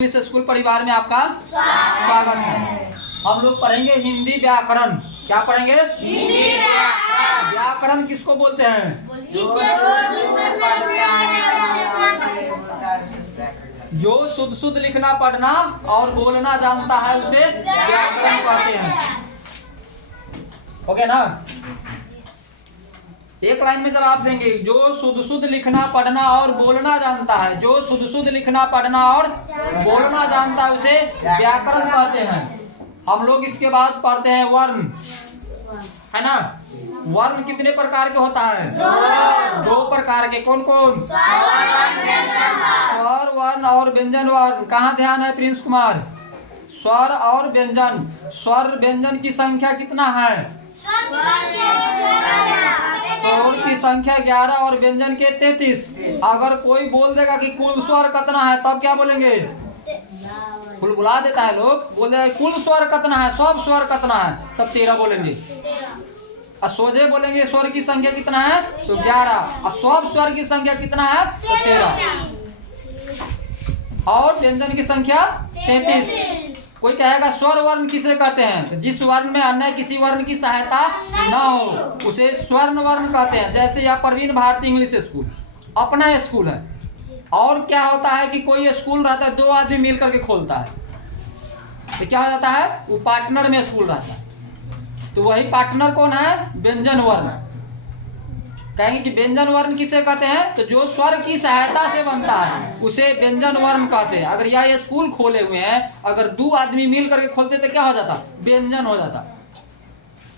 इस स्कूल परिवार में आपका स्वागत है। हम लोग पढ़ेंगे हिंदी व्याकरण। क्या पढ़ेंगे? हिंदी व्याकरण। व्याकरण किसको बोलते हैं? जो शुद्ध शुद्ध लिखना पढ़ना और बोलना जानता है उसे व्याकरण कहते हैं। हो गया ना? एक लाइन में जवाब देंगे। जो शुद्ध शुद्ध लिखना पढ़ना और बोलना जानता है, जो शुद्ध शुद्ध लिखना पढ़ना और बोलना जानता है उसे व्याकरण कहते हैं। हम लोग इसके बाद पढ़ते हैं वर्ण, है ना? वर्ण कितने प्रकार के होता है? दो प्रकार के। कौन कौन? स्वर वर्ण और व्यंजन वर्ण। कहाँ ध्यान है प्रिंस कुमार? स्वर और व्यंजन। स्वर व्यंजन की संख्या कितना है? स्वर की संख्या 11 और व्यंजन के 33। अगर कोई बोल देगा कि कुल स्वर कितना है तब क्या बोलेंगे? कुल बुला देता है लोग, बोल देगा कुल स्वर कितना है, सब स्वर कितना है, तब 13 बोलेंगे। और सोझे बोलेंगे स्वर की संख्या कितना है तो 11 और सब स्वर की संख्या कितना है तो 13 और व्यंजन की संख्या 33। कोई कहेगा स्वर वर्ण किसे कहते हैं? जिस वर्ण में अन्य किसी वर्ण की सहायता न हो उसे स्वर्ण वर्ण कहते हैं। जैसे यह प्रवीण भारती इंग्लिश स्कूल अपना स्कूल है। और क्या होता है कि कोई स्कूल रहता है, 2 आदमी मिलकर के खोलता है तो क्या हो जाता है? वो पार्टनर में स्कूल रहता है। तो वही पार्टनर कौन है? व्यंजन वर्ण। कहेंगे कि व्यंजन वर्ण किसे कहते हैं? तो जो स्वर की सहायता से बनता है उसे व्यंजन वर्ण कहते हैं। अगर यह स्कूल खोले हुए हैं, अगर 2 आदमी मिल करके खोलते तो क्या हो जाता? व्यंजन हो जाता।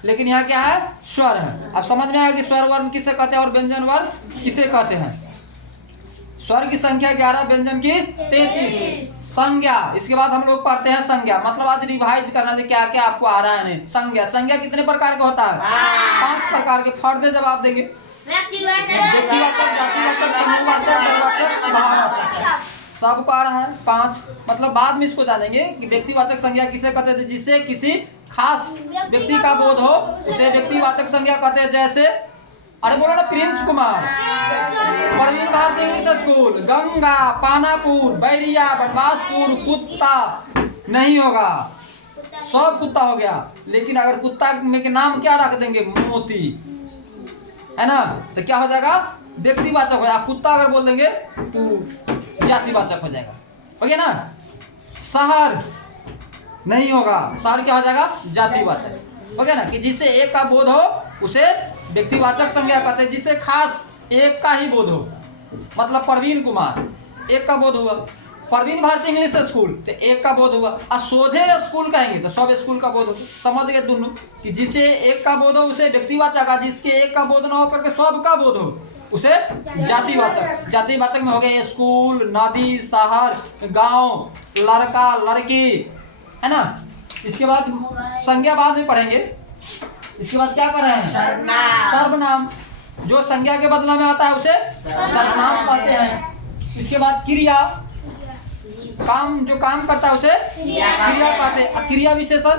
लेकिन यहाँ क्या है? स्वर है। अब समझ में आया कि स्वर वर्ण किसे कहते हैं और व्यंजन वर्ण किसे कहते हैं। स्वर की संख्या 11, व्यंजन की 33। संज्ञा। इसके बाद हम लोग पढ़ते हैं संज्ञा। मतलब आज रिवाइज करना चाहिए क्या क्या आपको आ रहा है नहीं। संज्ञा। संज्ञा कितने प्रकार का होता है? 5 प्रकार के। फर्दे जवाब देंगे। व्यक्तिवाचक, जातिवाचक, समूहवाचक, दलवाचक, भाववाचक। सबको आ रहा है 5। मतलब बाद में इसको जानेंगे कि व्यक्तिवाचक संज्ञा किसे कहते थे? जिससे किसी खास व्यक्ति का बोध हो उसे व्यक्तिवाचक संज्ञा कहते हैं। जैसे अरे बोलो ना प्रिंस कुमार, प्रवीण भारती इंग्लिश स्कूल, गंगा, पानापुर, बैरिया, बनवासपुर। कुत्ता नहीं होगा, सब कुत्ता हो गया। लेकिन अगर कुत्ता में के नाम क्या रख देंगे? मोती, है ना? तो क्या हो जाएगा? व्यक्तिवाचक हो जाएगा। कुत्ता अगर बोल देंगे तो जातिवाचक हो जाएगा। हो गया ना? शहर नहीं होगा, शहर क्या हो जाएगा? जातिवाचक। हो गया ना? कि जिससे एक का बोध हो उसे व्यक्तिवाचक संज्ञा कहते हैं। जिससे खास एक का ही बोध हो। मतलब प्रवीण कुमार एक का बोध हुआ, प्रवीण भारती इंग्लिश स्कूल तो एक का बोध हुआ। और सोझे स्कूल कहेंगे तो सब स्कूल का बोध हो। समझ गए दोनों कि जिसे एक का बोध हो उसे व्यक्तिवाचक, जिसके एक का बोध न होकर के सब का बोध हो उसे जातिवाचक। जातिवाचक में हो गए स्कूल, नदी, शहर, गांव, लड़का, लड़की, है ना? इसके बाद संज्ञा बाद में पढ़ेंगे। इसके बाद क्या कर रहे हैं? सर्वनाम। जो संज्ञा के बदला में आता है उसे सर्वनाम कहते हैं। इसके बाद क्रिया। काम जो काम करता है उसे क्रिया कहते हैं। क्रिया विशेषण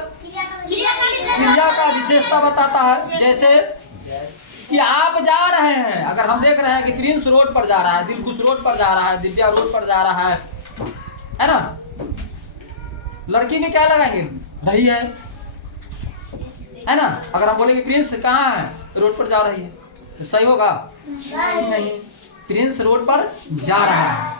क्रिया का विशेषता बताता है। जैसे कि आप जा रहे हैं, अगर हम देख रहे हैं कि प्रिंस रोड पर जा रहा है, दिलखुश रोड पर जा रहा है, दिव्या रोड पर जा रहा है ना? लड़की में क्या लगाएंगे? रही है ना? अगर हम बोलेंगे प्रिंस कहाँ है? रोड पर जा रही है, तो सही होगा? नहीं। प्रिंस रोड पर जा रहा है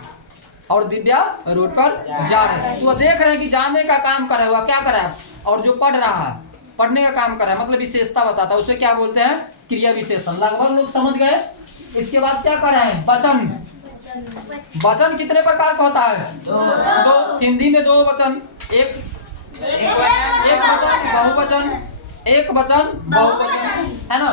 और दिव्या रोड पर जा रहे हैं। तो देख रहे हैं कि जाने का काम कर रहा है, क्या कर रहा है? और जो पढ़ रहा है पढ़ने का काम कर रहा है, मतलब विशेषता बताता है, उसे क्या बोलते हैं? क्रिया विशेषण। लगभग लोग समझ गए। इसके बाद क्या कर रहे हैं? वचन। वचन कितने प्रकार का होता है? 2। हिंदी में 2 वचन, एक वचन बहुवचन, एक वचन बहुवचन, है ना?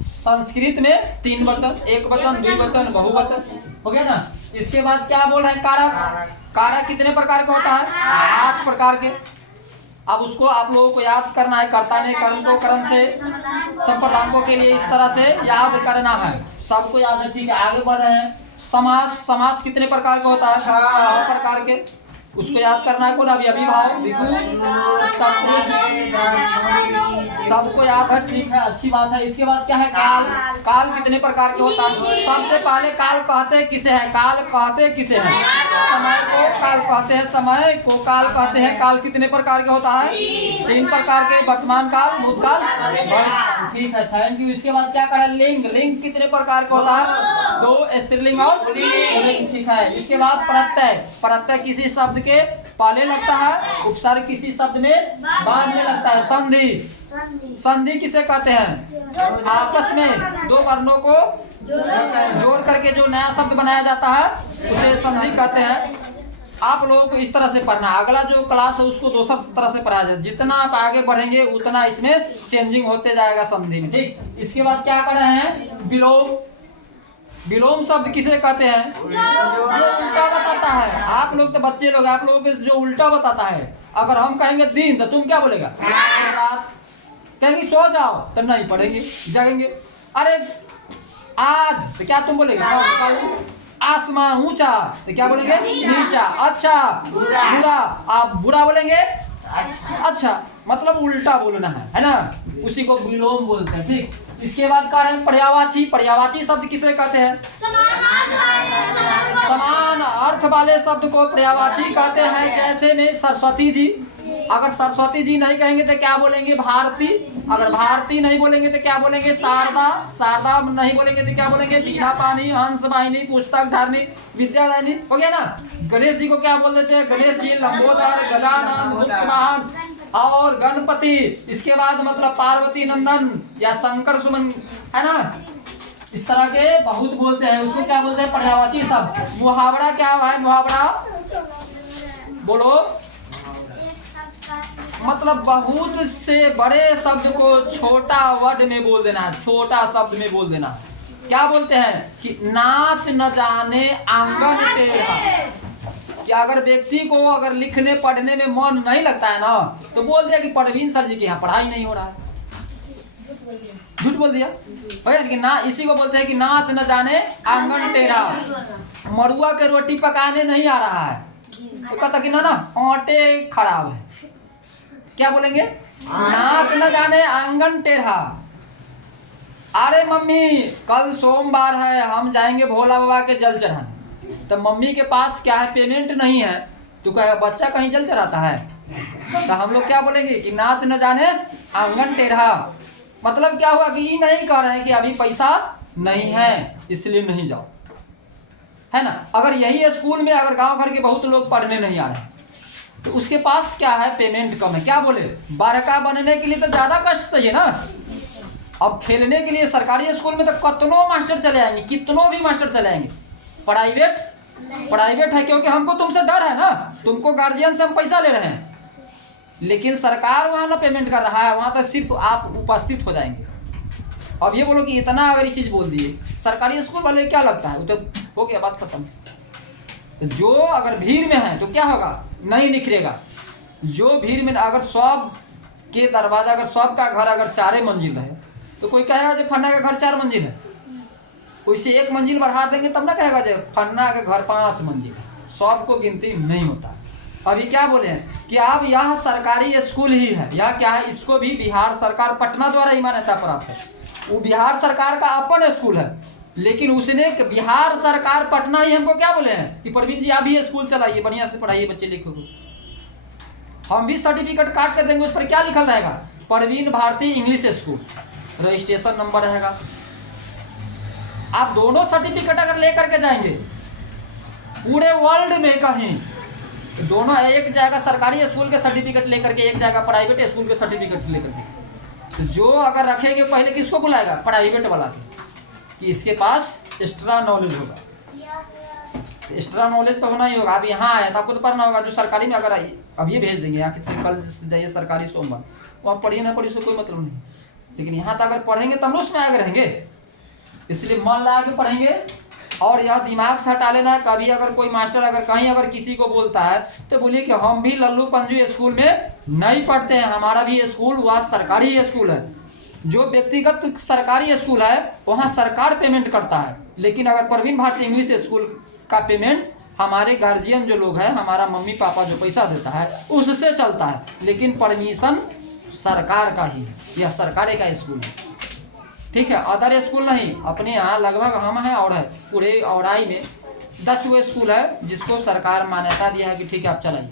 संस्कृत में 3 वचन, एक वचन, द्विवचन, बहुवचन। हो गया ना? इसके बाद क्या बोल रहे हैं? कारक। कारक कितने प्रकार का होता है? 8 प्रकार के। अब उसको आप लोगों को याद करना है। कर्ता ने कर्म को कर्म से, संप्रदानों के लिए इस तरह से याद करना है। सबको याद है, ठीक है? आगे बढ़ रहे हैं। समास। समास कितने प्रकार का होता है? 6 प्रकार के। उसको याद करना है कौन? अभी अभिभावक, विभू, सबको याद है, ठीक है, अच्छी बात है। इसके बाद क्या है? काल। काल कितने प्रकार के होता है? सबसे पहले काल कहते किसे है? काल कहते किसे है? समय को काल कहते हैं, समय को काल कहते हैं। काल कितने प्रकार के होता है? 3 प्रकार के, वर्तमान काल, भूतकाल, भविष्य। ठीक है, थैंक यू। इसके बाद क्या करें? लिंग। लिंग कितने प्रकार का होता है? 2, स्त्रीलिंग और पुल्लिंग। ठीक है। इसके बाद प्रत्यय। प्रत्यय किसी शब्द के पहले लगता है, उपसर्ग किसी शब्द में बाद में लगता है। संधि। संधि किसे कहते हैं? आपस में 2 वर्णों को जोड़ करके जो नया शब्द बनाया जाता है उसे संधि कहते हैं। आप लोगों को इस तरह से पढ़ना, अगला जो क्लास है उसको दूसरा तरह से पढ़ाया जाए। जितना आप आगे बढ़ेंगे उतना इसमें चेंजिंग होते जाएगा संधि में। ठीक। इसके बाद क्या कर रहे हैं? विलोम। विलोम शब्द किसे कहते हैं? जो उल्टा बताता है। आप लोग तो बच्चे लोग, आप लोगों को जो उल्टा बताता है, अगर हम कहेंगे दिन तो तुम क्या बोलेगा? रात। कहेंगे सो जाओ तो नहीं पढ़ेंगे, जाएंगे। अरे आज तो क्या तुम बोलेगे? आसमान ऊंचा तो क्या बोलेंगे? नीचा। अच्छा बुरा, आप बुरा बोलेंगे अच्छा, मतलब उल्टा बोलना है ना, उसी को विलोम बोलते हैं। ठीक। इसके बाद क्या है? पर्यायवाची। पर्यायवाची शब्द किसे कहते हैं? समान अर्थ वाले शब्द को पर्यायवाची कहते हैं। जैसे में सरस्वती जी, अगर सरस्वती जी नहीं कहेंगे तो क्या बोलेंगे? भारती। अगर भारती नहीं बोलेंगे तो क्या बोलेंगे? शारदा। शारदा नहीं बोलेंगे तो क्या बोलेंगे? बीना पानी, हंस वाहिनी, पुस्तक धारिणी, विद्यादायिनी। हो गया ना। गणेश जी को क्या बोल देते हैं? गणेश जी, लंबोदर, गजानन, मुक्तवाहन और गणपति। इसके बाद मतलब पार्वती नंदन या शंकर सुमन, है ना। इस तरह के बहुत बोलते हैं, उसको क्या बोलते हैं? पर्यायवाची शब्द। मुहावरा क्या है? मुहावरा बोलो। मतलब बहुत से बड़े शब्द को छोटा वर्ड में बोल देना है, छोटा शब्द में बोल देना। क्या बोलते हैं? कि नाच न जाने आंगन टेढ़ा। कि अगर व्यक्ति को अगर लिखने पढ़ने में मन नहीं लगता है ना, तो बोल दिया कि परवीन सर जी के यहाँ पढ़ाई नहीं हो रहा है। झूठ बोल दिया कि ना। इसी को बोलते हैं कि नाच न जाने आंगन टेढ़ा। मड़ुआ के रोटी पकाने नहीं आ रहा है तो कहता कि ना आटे खराब है। क्या बोलेंगे? नाच न जाने आंगन टेढ़ा। अरे मम्मी कल सोमवार है, हम जाएंगे भोला बाबा के जल चढ़ाने। तो मम्मी के पास क्या है? पेमेंट नहीं है। तो कहे बच्चा कहीं जल चढ़ाता है? तो हम लोग क्या बोलेंगे? कि नाच न जाने आंगन टेढ़ा। मतलब क्या हुआ कि ये नहीं कह रहे हैं कि अभी पैसा नहीं है इसलिए नहीं जाओ, है ना। अगर यही स्कूल में अगर गांव घर के बहुत लोग पढ़ने नहीं आ रहे तो उसके पास क्या है? पेमेंट कम है। क्या बोले? बड़का बनने के लिए तो ज्यादा कष्ट चाहिए ना। अब खेलने के लिए सरकारी स्कूल में तो कितनों मास्टर चले आएंगे, कितनों भी मास्टर चले आएंगे। प्राइवेट है क्योंकि हमको तुमसे डर है ना, तुमको गार्जियन से हम पैसा ले रहे हैं। लेकिन सरकार वहाँ ना पेमेंट कर रहा है, वहाँ तो सिर्फ आप उपस्थित हो जाएंगे। अब ये बोलो कि इतना अगर ये चीज़ बोल दिए, सरकारी स्कूल वाले क्या लगता है? वो तो हो गया, बात खत्म। जो अगर भीड़ में है तो क्या होगा? नहीं निखरेगा। जो भीड़ में अगर सब के दरवाजा, अगर सब का घर अगर 4 मंजिल है तो कोई कहेगा जो फन्ना का घर 4 मंजिल है। कोई से 1 मंजिल बढ़ा देंगे तब ना कहेगा जो फन्ना का घर 5 मंजिल है। सबको गिनती नहीं होता। अभी क्या बोले हैं कि अब यह सरकारी स्कूल ही है, यह क्या है? इसको भी बिहार सरकार पटना द्वारा ही मान्यता प्राप्त है। वो बिहार सरकार का अपन स्कूल है, लेकिन उसने बिहार सरकार पटना ही हमको क्या बोले हैं कि प्रवीण जी आप भी स्कूल चलाइए, बढ़िया से पढ़ाइए बच्चे लिखो। हम भी सर्टिफिकेट काट के देंगे, उस पर क्या लिखा रहेगा? Praveen Bharti English school, registration number रहेगा। आप दोनों सर्टिफिकेट अगर लेकर के जाएंगे पूरे वर्ल्ड में कहीं, दोनों एक जगह सरकारी स्कूल के सर्टिफिकेट लेकर के, एक जगह प्राइवेट स्कूल के सर्टिफिकेट लेकर के, तो जो अगर रखेंगे पहले किसको बुलाएगा? प्राइवेट वाला के, कि इसके पास एक्स्ट्रा नॉलेज होगा। एक्स्ट्रा नॉलेज तो होना ही होगा। आप यहाँ आए तो आपको तो पढ़ना होगा। जो सरकारी में अगर आइए, अब ये भेज देंगे यहाँ किसी कल जाइए सरकारी सोमवार, वो आप पढ़िए ना पढ़िए उसको कोई मतलब नहीं। लेकिन यहाँ तो अगर पढ़ेंगे तब उसमें आगे रहेंगे, इसलिए मन लगा के पढ़ेंगे। और यह दिमाग से हटा लेना है, कभी अगर कोई मास्टर अगर कहीं अगर किसी को बोलता है तो बोलिए कि हम भी लल्लू पंजू स्कूल में नहीं पढ़ते हैं, हमारा भी स्कूल वह सरकारी स्कूल है। जो व्यक्तिगत सरकारी स्कूल है वहाँ सरकार पेमेंट करता है, लेकिन अगर प्रवीण भारती इंग्लिश स्कूल का पेमेंट हमारे गार्जियन जो लोग हैं, हमारा मम्मी पापा जो पैसा देता है उससे चलता है, लेकिन परमिशन सरकार का ही है। यह सरकारी का स्कूल है, ठीक है, अदर स्कूल नहीं। अपने यहाँ लगभग हम हैं और है पूरे औड़ाई में 10 वो स्कूल है जिसको सरकार मान्यता दिया है कि ठीक है आप चलाइए,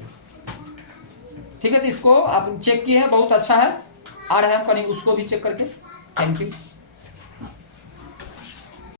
ठीक है। तो इसको आप चेक किए हैं, बहुत अच्छा है। आ रहे हैं हम कहीं उसको भी चेक करके। Thank you.